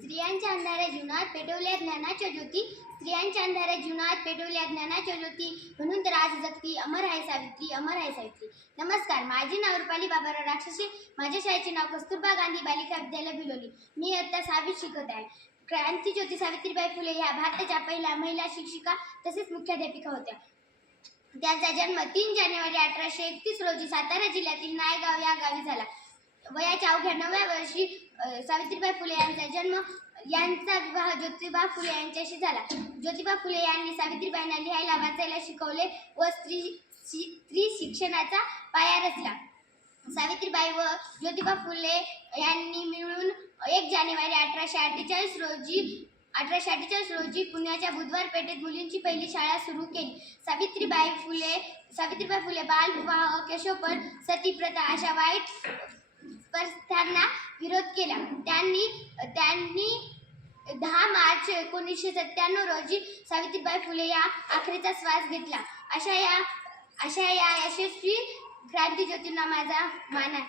स्त्रियांच्या अंधाऱ्या जीवनात पेटवल्या ज्ञानाच्या ज्योती, स्त्रियांच्या अंधाऱ्या जीवनात पेटवल्या ज्ञानाच्या ज्योती, म्हणून तर आज जगती अमर आहे सावित्री, अमर आहे सावित्री. नमस्कार, माझे नाव रुपाली बाबाराव राक्षसे. माझ्या शाळेचे नाव कस्तुरबा गांधी बालिका विद्यालय भिलोली. मी इयत्ता 6वी शिकत आहे. क्रांतीज्योती सावित्रीबाई फुले या भारताच्या पहिल्या महिला शिक्षिका तसेच मुख्याध्यापिका होत्या. त्यांचा जन्म 3 जानेवारी 1831 रोजी सातारा जिल्ह्यातील नायगाव या गावी झाला. वयाच्या अवघ्या 9व्या वर्षी सावित्रीबाई फुले यांचा विवाह ज्योतिबा फुले यांच्याशी झाला. ज्योतिबा फुले यांनी सावित्रीबाईंना लिहायला वाचायला शिकवले व स्त्री शिक्षणाचा पाया रचला. सावित्रीबाई व ज्योतिबा फुले यांनी मिळून 1 जानेवारी 1848 रोजी पुण्याच्या बुधवार पेठेत मुलींची पहिली शाळा सुरू केली. सावित्रीबाई फुले बालविवाह, केशवपण, सतीप्रथा अशा वाईट प्रथांना विरोध केला. त्यांनी 10 मार्च 1997 रोजी सावित्रीबाई फुले या अखेरचा श्वास घेतला. अशा या यशस्वी क्रांतीज्योतींना माझा मान आहे.